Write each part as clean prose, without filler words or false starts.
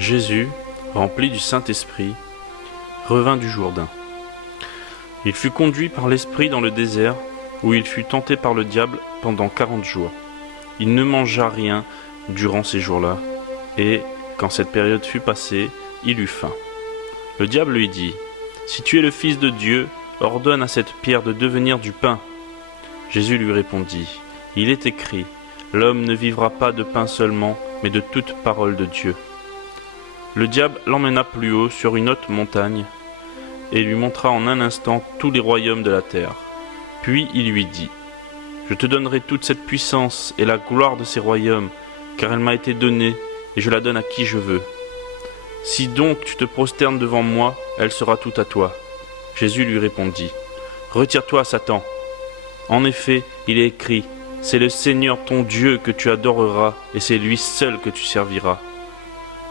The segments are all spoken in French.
Jésus, rempli du Saint-Esprit, revint du Jourdain. Il fut conduit par l'Esprit dans le désert, où il fut tenté par le diable pendant 40 jours. Il ne mangea rien durant ces jours-là, et, quand cette période fut passée, il eut faim. Le diable lui dit, « Si tu es le Fils de Dieu, ordonne à cette pierre de devenir du pain. » Jésus lui répondit, « Il est écrit, l'homme ne vivra pas de pain seulement, mais de toute parole de Dieu. » Le diable l'emmena plus haut sur une haute montagne, et lui montra en un instant tous les royaumes de la terre. Puis il lui dit, « Je te donnerai toute cette puissance et la gloire de ces royaumes, car elle m'a été donnée, et je la donne à qui je veux. Si donc tu te prosternes devant moi, elle sera toute à toi. » Jésus lui répondit, « Retire-toi, Satan. En effet, il est écrit, « C'est le Seigneur ton Dieu que tu adoreras, et c'est lui seul que tu serviras. »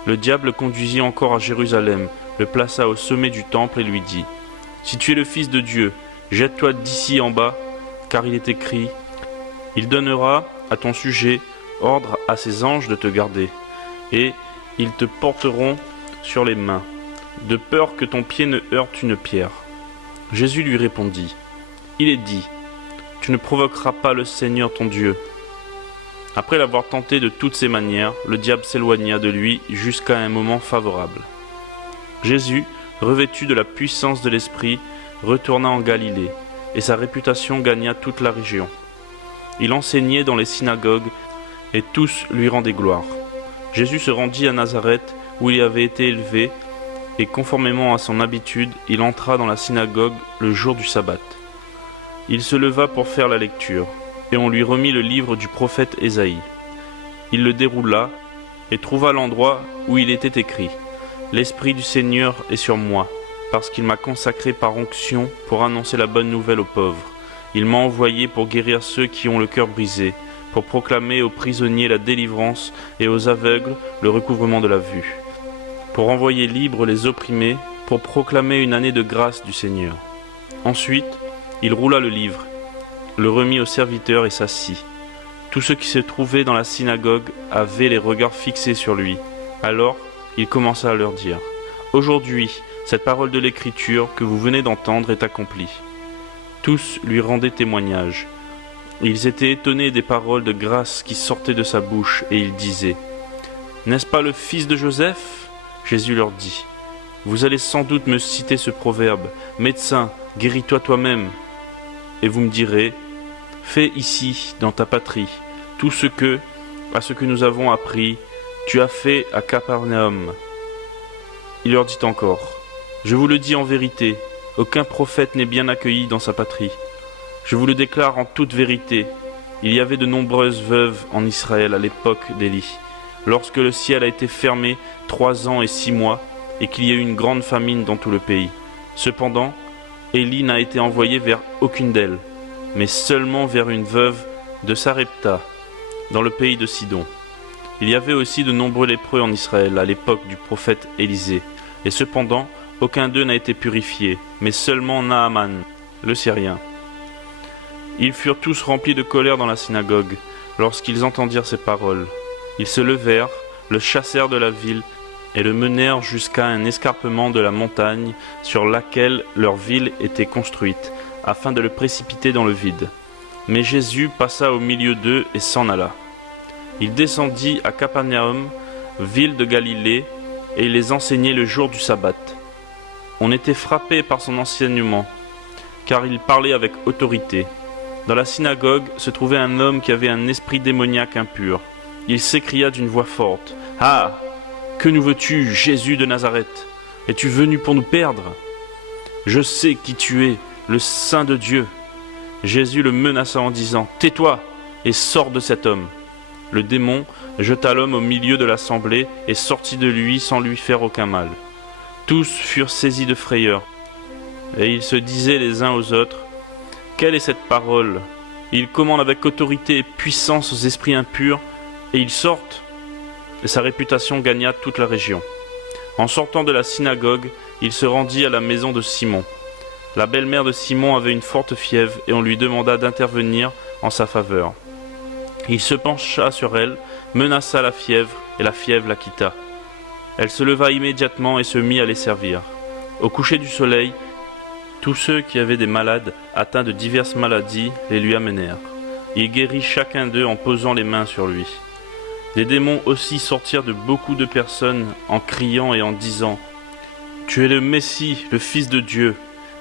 Le diable le conduisit encore à Jérusalem, le plaça au sommet du temple et lui dit, « Si tu es le Fils de Dieu, jette-toi d'ici en bas, car il est écrit, « Il donnera à ton sujet ordre à ses anges de te garder, et ils te porteront sur les mains, de peur que ton pied ne heurte une pierre. » Jésus lui répondit, « Il est dit, tu ne provoqueras pas le Seigneur ton Dieu. » Après l'avoir tenté de toutes ses manières, le diable s'éloigna de lui jusqu'à un moment favorable. Jésus, revêtu de la puissance de l'Esprit, retourna en Galilée, et sa réputation gagna toute la région. Il enseignait dans les synagogues, et tous lui rendaient gloire. Jésus se rendit à Nazareth, où il avait été élevé, et conformément à son habitude, il entra dans la synagogue le jour du sabbat. Il se leva pour faire la lecture, et on lui remit le livre du prophète Ésaïe. Il le déroula, et trouva l'endroit où il était écrit, « L'Esprit du Seigneur est sur moi, parce qu'il m'a consacré par onction pour annoncer la bonne nouvelle aux pauvres. Il m'a envoyé pour guérir ceux qui ont le cœur brisé, pour proclamer aux prisonniers la délivrance et aux aveugles le recouvrement de la vue, pour envoyer libres les opprimés, pour proclamer une année de grâce du Seigneur. » Ensuite, il roula le livre, le remit au serviteur et s'assit. Tous ceux qui se trouvaient dans la synagogue avaient les regards fixés sur lui. Alors, il commença à leur dire, « Aujourd'hui, cette parole de l'Écriture que vous venez d'entendre est accomplie. » Tous lui rendaient témoignage. Ils étaient étonnés des paroles de grâce qui sortaient de sa bouche, et ils disaient, « N'est-ce pas le fils de Joseph ?» Jésus leur dit, « Vous allez sans doute me citer ce proverbe, « Médecin, guéris-toi toi-même. » Et vous me direz, « Fais ici, dans ta patrie, tout ce que, à ce que nous avons appris, tu as fait à Capernaum. » Il leur dit encore, « Je vous le dis en vérité, aucun prophète n'est bien accueilli dans sa patrie. Je vous le déclare en toute vérité, il y avait de nombreuses veuves en Israël à l'époque d'Élie, lorsque le ciel a été fermé 3 ans et 6 mois, et qu'il y a eu une grande famine dans tout le pays. Cependant, Élie n'a été envoyé vers aucune d'elles, mais seulement vers une veuve de Sarepta, dans le pays de Sidon. Il y avait aussi de nombreux lépreux en Israël à l'époque du prophète Élisée, et cependant, aucun d'eux n'a été purifié, mais seulement Naaman, le Syrien. Ils furent tous remplis de colère dans la synagogue, lorsqu'ils entendirent ces paroles. Ils se levèrent, le chassèrent de la ville, et le menèrent jusqu'à un escarpement de la montagne sur laquelle leur ville était construite, afin de le précipiter dans le vide. Mais Jésus passa au milieu d'eux et s'en alla. Il descendit à Capernaum, ville de Galilée, et il les enseignait le jour du sabbat. On était frappé par son enseignement, car il parlait avec autorité. Dans la synagogue se trouvait un homme qui avait un esprit démoniaque impur. Il s'écria d'une voix forte, « Ah! Que nous veux-tu, Jésus de Nazareth? Es-tu venu pour nous perdre? Je sais qui tu es, le Saint de Dieu. » Jésus le menaça en disant, « Tais-toi et sors de cet homme. » Le démon jeta l'homme au milieu de l'assemblée et sortit de lui sans lui faire aucun mal. Tous furent saisis de frayeur, et ils se disaient les uns aux autres, « Quelle est cette parole? Il commande avec autorité et puissance aux esprits impurs, et ils sortent. » Et sa réputation gagna toute la région. En sortant de la synagogue, il se rendit à la maison de Simon. La belle-mère de Simon avait une forte fièvre, et on lui demanda d'intervenir en sa faveur. Il se pencha sur elle, menaça la fièvre, et la fièvre la quitta. Elle se leva immédiatement et se mit à les servir. Au coucher du soleil, tous ceux qui avaient des malades atteints de diverses maladies les lui amenèrent. Il guérit chacun d'eux en posant les mains sur lui. Des démons aussi sortirent de beaucoup de personnes en criant et en disant « Tu es le Messie, le Fils de Dieu !»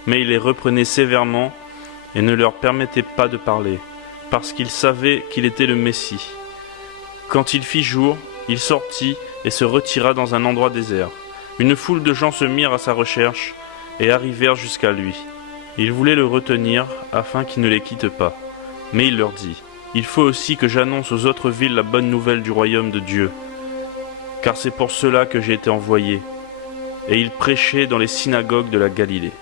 Mais il les reprenait sévèrement et ne leur permettait pas de parler, parce qu'ils savaient qu'il était le Messie. Quand il fit jour, il sortit et se retira dans un endroit désert. Une foule de gens se mirent à sa recherche et arrivèrent jusqu'à lui. Ils voulaient le retenir afin qu'il ne les quitte pas. Mais il leur dit « Il faut aussi que j'annonce aux autres villes la bonne nouvelle du royaume de Dieu, car c'est pour cela que j'ai été envoyé. » Et il prêchait dans les synagogues de la Galilée.